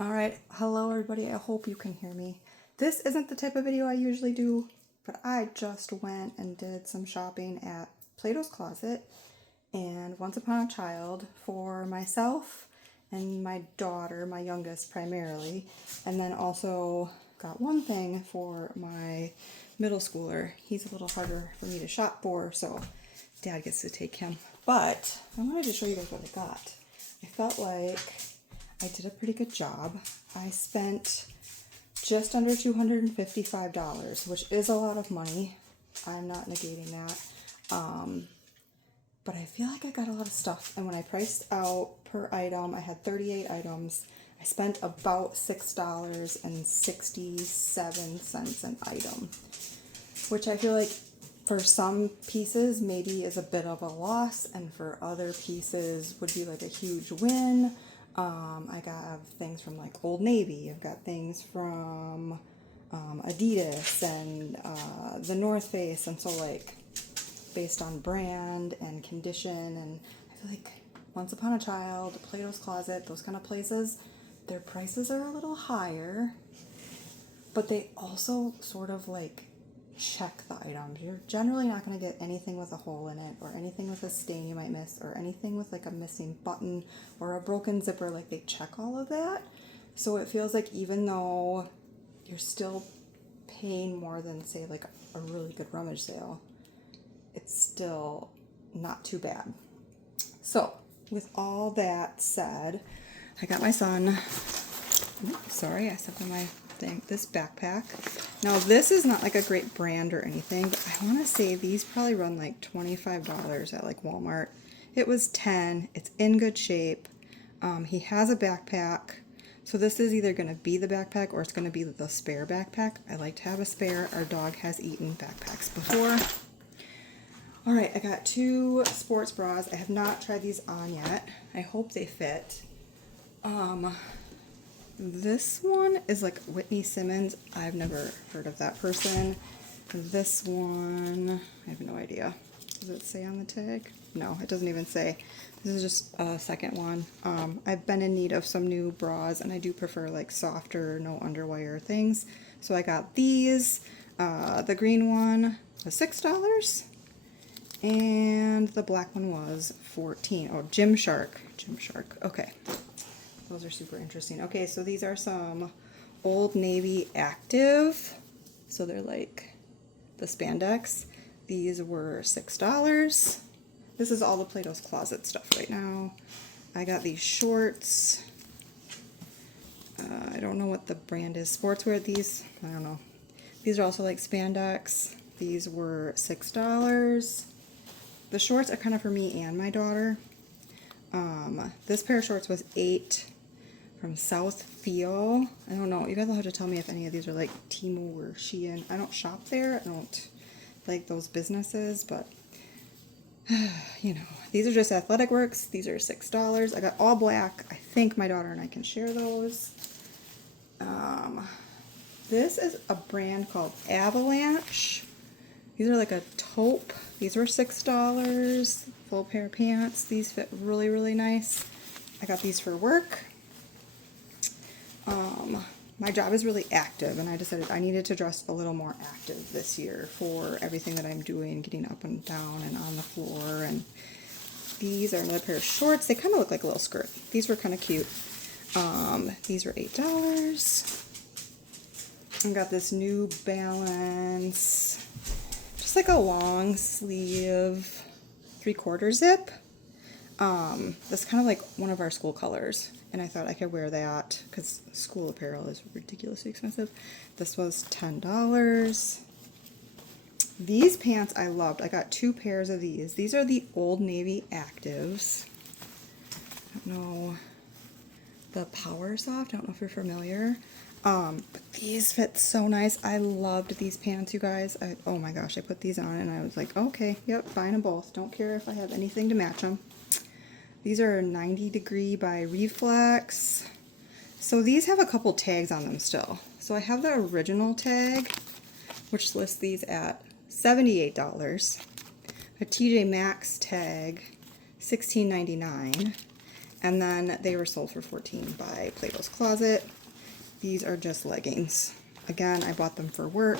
All right, hello everybody. I hope you can hear me. This isn't the type of video I usually do, but I just went and did some shopping at Plato's Closet and Once Upon a Child for myself and my daughter, my youngest primarily, and then also got one thing for my middle schooler. He's a little harder for me to shop for, so Dad gets to take him. But I wanted to show you guys what I got. I felt like I did a pretty good job. I spent just under $255, which is a lot of money. I'm not negating that. But I feel like I got a lot of stuff. And when I priced out per item, I had 38 items. I spent about $6.67 an item, which I feel like for some pieces maybe is a bit of a loss, and for other pieces would be like a huge win. I got things from like Old Navy. I've got things from Adidas and the North Face, and so like based on brand and condition, and I feel like Once Upon a Child, Plato's Closet, those kind of places, their prices are a little higher, but they also sort of like check the items. You're generally not going to get anything with a hole in it, or anything with a stain you might miss, or anything with like a missing button or a broken zipper. Like, they check all of that. So it feels like even though you're still paying more than, say, like a really good rummage sale, it's still not too bad. So with all that said, I got my son, sorry, I stepped on my thing, this backpack. Now this is not like a great brand or anything, but I want to say these probably run like $25 at like Walmart. It was $10. It's in good shape. He has a backpack, so this is either going to be the backpack or it's going to be the spare backpack. I like to have a spare. Our dog has eaten backpacks before. All right, I got 2 sports bras. I have not tried these on yet. I hope they fit. This one is like Whitney Simmons. I've never heard of that person. This one, I have no idea. Does it say on the tag? No, it doesn't even say. This is just a second one. I've been in need of some new bras, and I do prefer like softer, no underwire things. So I got these. The green one was $6, and the black one was $14. Oh, Gymshark. Okay. Those are super interesting. Okay, so these are some Old Navy Active. So they're like the spandex. These were $6. This is all the Plato's Closet stuff right now. I got these shorts. I don't know what the brand is. Sportswear, these, I don't know. These are also like spandex. These were $6. The shorts are kind of for me and my daughter. This pair of shorts was $8 from South Feel. I don't know. You guys will have to tell me if any of these are like Temu or Shein. I don't shop there. I don't like those businesses, but you know, these are just Athletic Works. These are $6. I got all black. I think my daughter and I can share those. This is a brand called Avalanche. These are like a taupe. These were $6. Full pair of pants. These fit really, really nice. I got these for work. My job is really active, and I decided I needed to dress a little more active this year for everything that I'm doing, getting up and down and on the floor. And these are another pair of shorts. They kind of look like a little skirt. These were kind of cute. These were $8. I got this New Balance, just like a long sleeve 3/4 zip. That's kind of like one of our school colors, and I thought I could wear that because school apparel is ridiculously expensive. This was $10. These pants I loved. I got 2 pairs of these. These are the Old Navy Actives. I don't know, the Power Soft. I don't know if you're familiar. But these fit so nice. I loved these pants, you guys. Oh my gosh, I put these on and I was like, okay, yep, buying them both. Don't care if I have anything to match them. These are 90 Degree by Reflex. So these have a couple tags on them still. So I have the original tag, which lists these at $78. A TJ Maxx tag, $16.99. And then they were sold for $14 by Plato's Closet. These are just leggings. Again, I bought them for work.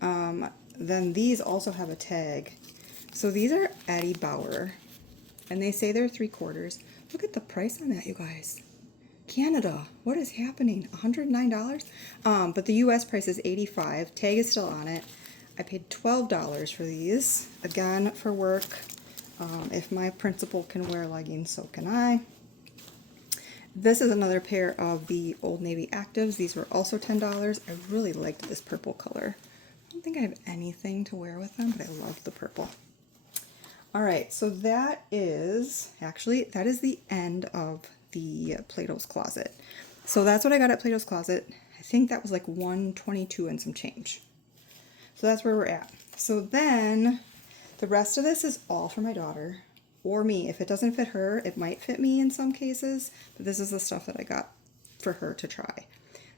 Then these also have a tag. So these are Eddie Bauer, and they say they're 3/4. Look at the price on that, you guys. Canada, what is happening? $109? But the US price is $85. Tag is still on it. I paid $12 for these, again, for work. If my principal can wear leggings, so can I. This is another pair of the Old Navy Actives. These were also $10. I really liked this purple color. I don't think I have anything to wear with them, but I love the purple. All right, so that is the end of the Plato's Closet. So that's what I got at Plato's Closet. I think that was like $122 and some change. So that's where we're at. So then the rest of this is all for my daughter or me. If it doesn't fit her, it might fit me in some cases, but this is the stuff that I got for her to try.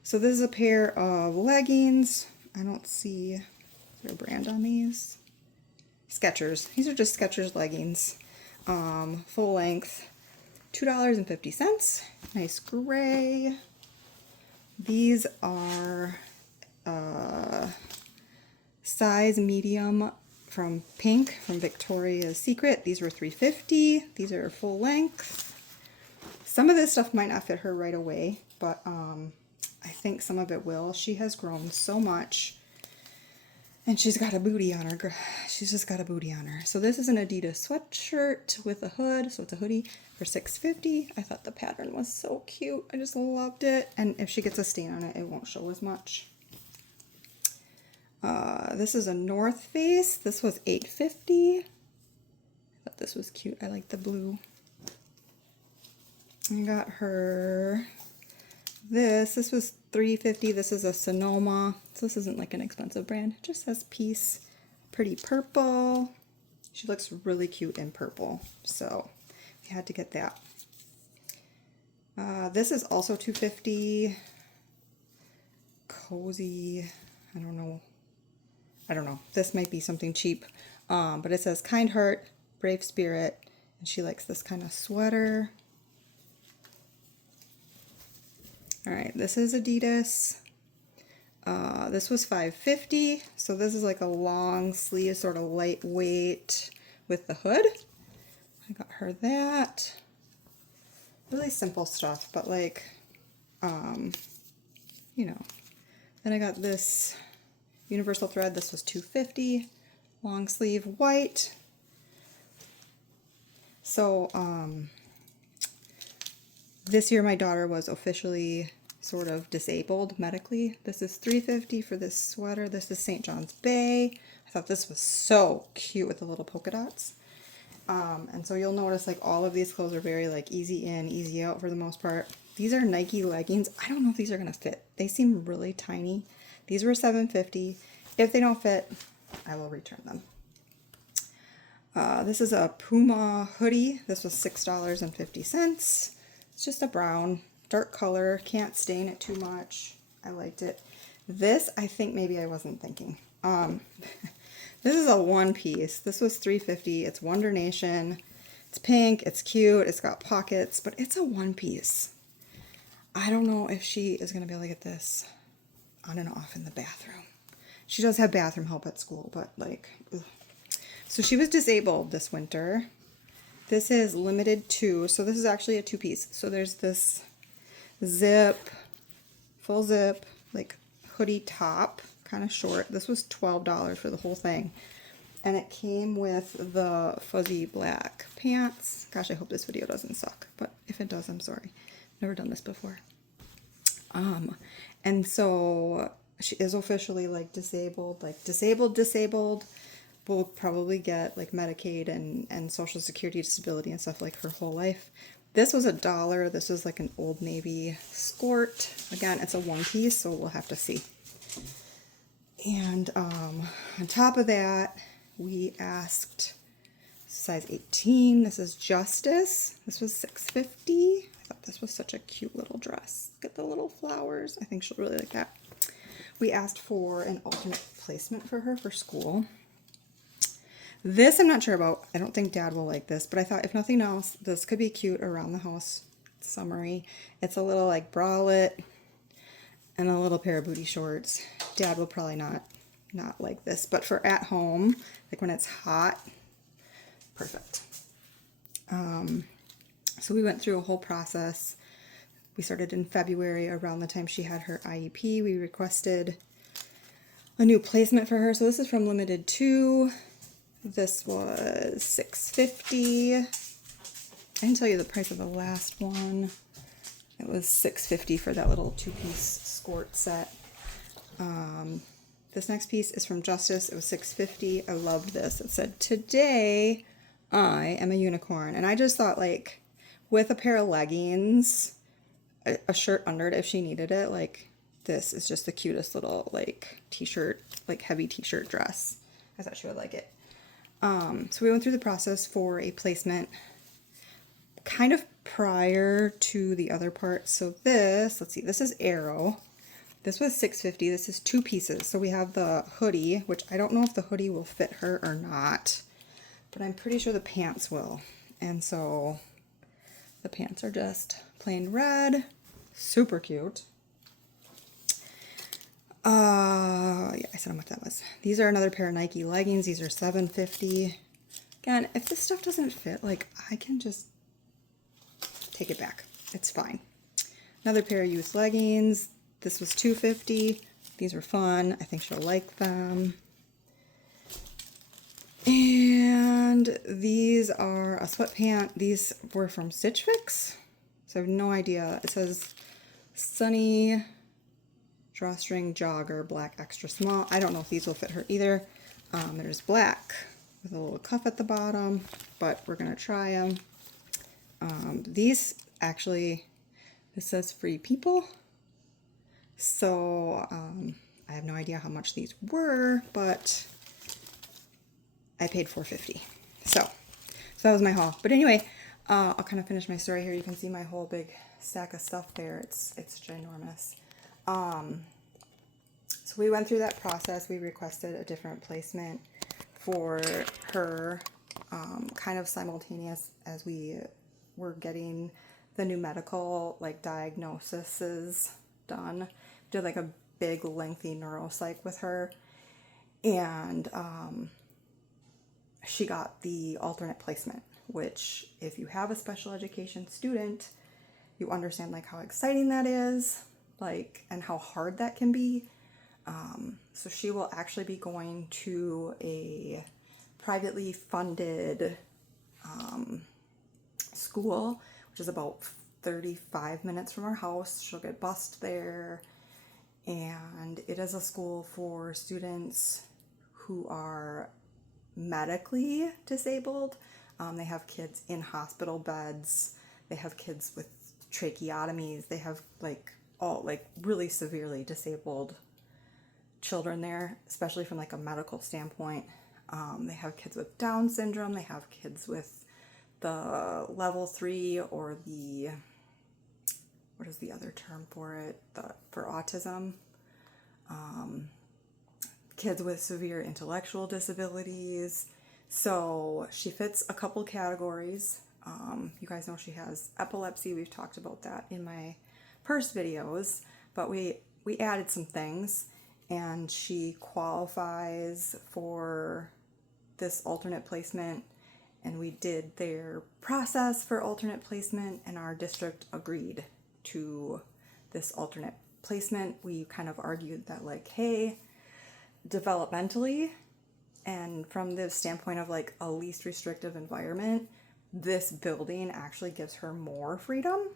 So this is a pair of leggings. I don't see, is there a brand on these? Skechers. These are just Skechers leggings. Full length, $2.50. Nice gray. These are size medium from Pink from Victoria's Secret. These were $3.50. These are full length. Some of this stuff might not fit her right away, but I think some of it will. She has grown so much, and she's got a booty on her. She's just got a booty on her. So this is an Adidas sweatshirt with a hood, so it's a hoodie for $6.50. I thought the pattern was so cute. I just loved it. And if she gets a stain on it, it won't show as much. This is a North Face. This was $8.50. I thought this was cute. I like the blue. I got her this. This was $3.50. This is a Sonoma. So this isn't like an expensive brand. It just says Peace. Pretty purple. She looks really cute in purple. So we had to get that. This is also $2.50. Cozy. I don't know. This might be something cheap. But it says kind heart, brave spirit. And she likes this kind of sweater. All right, this is Adidas. This was $5.50. So this is like a long sleeve, sort of lightweight with the hood. I got her that. Really simple stuff, but like, you know. Then I got this universal thread. This was $2.50. Long sleeve white. So, this year my daughter was officially sort of disabled medically. This is $3.50 for this sweater. This is St. John's Bay. I thought this was so cute with the little polka dots. And so you'll notice like all of these clothes are very like easy in, easy out for the most part. These are Nike leggings. I don't know if these are going to fit. They seem really tiny. These were $7.50. If they don't fit, I will return them. This is a Puma hoodie. This was $6.50. It's just a brown, dark color. Can't stain it too much. I liked it. This, I think maybe I wasn't thinking. This is a one piece. This was $3.50. It's Wonder Nation. It's pink. It's cute. It's got pockets, but it's a one piece. I don't know if she is going to be able to get this on and off in the bathroom. She does have bathroom help at school, but like, ugh. So she was disabled this winter. This is limited to, so this is actually a two-piece. So there's this zip, full zip, like hoodie top, kind of short. This was $12 for the whole thing. And it came with the fuzzy black pants. Gosh, I hope this video doesn't suck, but if it does, I'm sorry. Never done this before. And so she is officially like disabled, will probably get like Medicaid and Social Security disability and stuff like her whole life. This was $1. This was like an Old Navy skirt. Again, it's a one piece, so we'll have to see. And on top of that, we asked size 18. This is Justice. This was $6.50. I thought this was such a cute little dress. Look at the little flowers. I think she'll really like that. We asked for an alternate placement for her for school. This I'm not sure about. I don't think Dad will like this, but I thought if nothing else, this could be cute around the house. Summery. It's a little like bralette and a little pair of booty shorts. Dad will probably not like this, but for at home, like when it's hot, perfect. So we went through a whole process. We started in February around the time she had her IEP. We requested a new placement for her. So this is from Limited 2. This was $6.50. I didn't tell you the price of the last one. It was $6.50 for that little 2-piece skirt set. This next piece is from Justice. It was $6.50. I loved this. It said, "Today I am a unicorn." And I just thought, like, with a pair of leggings, a shirt under it if she needed it, like, this is just the cutest little, like, t-shirt, like, heavy t-shirt dress. I thought she would like it. So we went through the process for a placement kind of prior to the other part. So this, let's see, this is Arrow. This was $6.50. This is 2 pieces. So we have the hoodie, which I don't know if the hoodie will fit her or not, but I'm pretty sure the pants will. And so the pants are just plain red, super cute. Yeah, I said how much that was. These are another pair of Nike leggings. These are $7.50. Again, if this stuff doesn't fit, like, I can just take it back. It's fine. Another pair of youth leggings. This was $2.50. These were fun. I think she'll like them. And these are a sweatpant. These were from Stitch Fix. So I have no idea. It says Sunny drawstring jogger, black extra small. I don't know if these will fit her either. There's black with a little cuff at the bottom, but we're going to try them. These actually, this says Free People. So I have no idea how much these were, but I paid $4.50. So that was my haul. But anyway, I'll kind of finish my story here. You can see my whole big stack of stuff there. It's ginormous. So we went through that process. We requested a different placement for her, kind of simultaneous as we were getting the new medical, like, diagnoses done. Did like a big lengthy neuropsych with her, and she got the alternate placement, which if you have a special education student, you understand like how exciting that is, like, and how hard that can be. So she will actually be going to a privately funded school, which is about 35 minutes from our house. She'll get bused there, and it is a school for students who are medically disabled. They have kids in hospital beds. They have kids with tracheotomies. They have like all like really severely disabled children there, especially from like a medical standpoint. They have kids with Down syndrome. They have kids with the level 3 or the, what is the other term for it? For autism. Kids with severe intellectual disabilities. So she fits a couple categories. You guys know she has epilepsy. We've talked about that in my purse videos, but we added some things, and she qualifies for this alternate placement, and we did their process for alternate placement, and our district agreed to this alternate placement. We kind of argued that, like, hey, developmentally and from the standpoint of like a least restrictive environment, this building actually gives her more freedom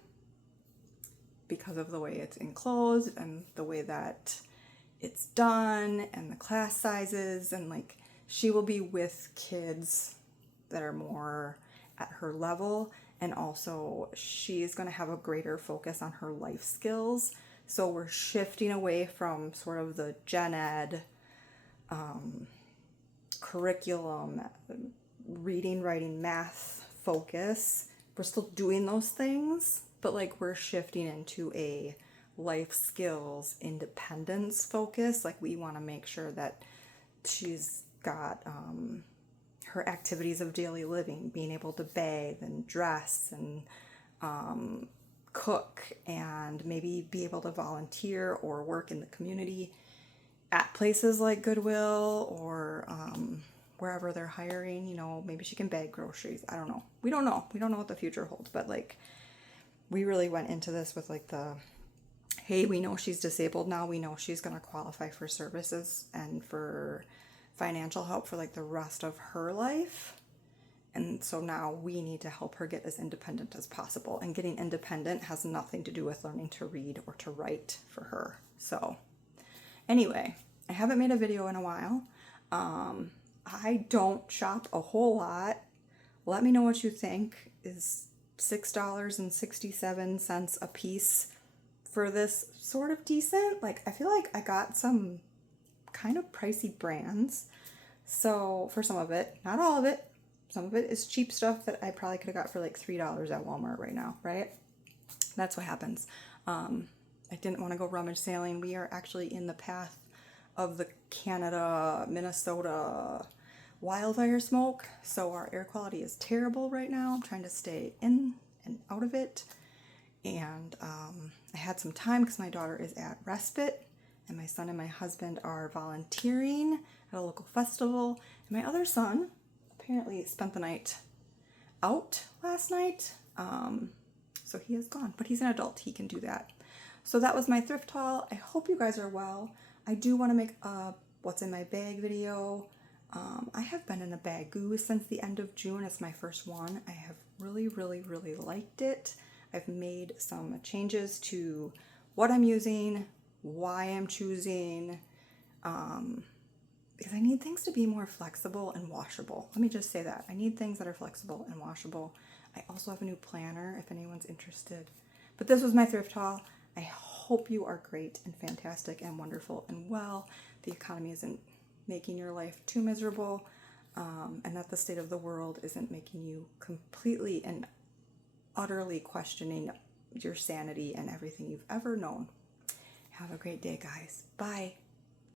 because of the way it's enclosed and the way that it's done and the class sizes, and like she will be with kids that are more at her level, and also she's going to have a greater focus on her life skills. So we're shifting away from sort of the gen ed curriculum, reading, writing, math focus. We're still doing those things, but like we're shifting into a life skills independence focus. Like we want to make sure that she's got her activities of daily living, being able to bathe and dress and cook and maybe be able to volunteer or work in the community at places like Goodwill or wherever they're hiring. You know, maybe she can bag groceries. I don't know. We don't know. We don't know what the future holds, but like we really went into this with like the, hey, we know she's disabled now. We know she's going to qualify for services and for financial help for like the rest of her life. And so now we need to help her get as independent as possible. And getting independent has nothing to do with learning to read or to write for her. So anyway, I haven't made a video in a while. I don't shop a whole lot. Let me know what you think. Is $6.67 a piece for this sort of decent? Like, I feel like I got some kind of pricey brands. So for some of it, not all of it, some of it is cheap stuff that I probably could have got for like $3 at Walmart right now, right? That's what happens. I didn't want to go rummage sailing. We are actually in the path of the Canada, Minnesota wildfire smoke. So our air quality is terrible right now. I'm trying to stay in and out of it. And I had some time because my daughter is at respite and my son and my husband are volunteering at a local festival. And my other son apparently spent the night out last night. So he is gone, but he's an adult. He can do that. So that was my thrift haul. I hope you guys are well. I do want to make a what's in my bag video. I have been in a bagoo since the end of June. It's my first one. I have really, really, really liked it. I've made some changes to what I'm using, why I'm choosing, because I need things to be more flexible and washable. Let me just say that. I need things that are flexible and washable. I also have a new planner if anyone's interested. But this was my thrift haul. I hope you are great and fantastic and wonderful and well. The economy isn't making your life too miserable, and that the state of the world isn't making you completely and utterly questioning your sanity and everything you've ever known. Have a great day, guys. Bye.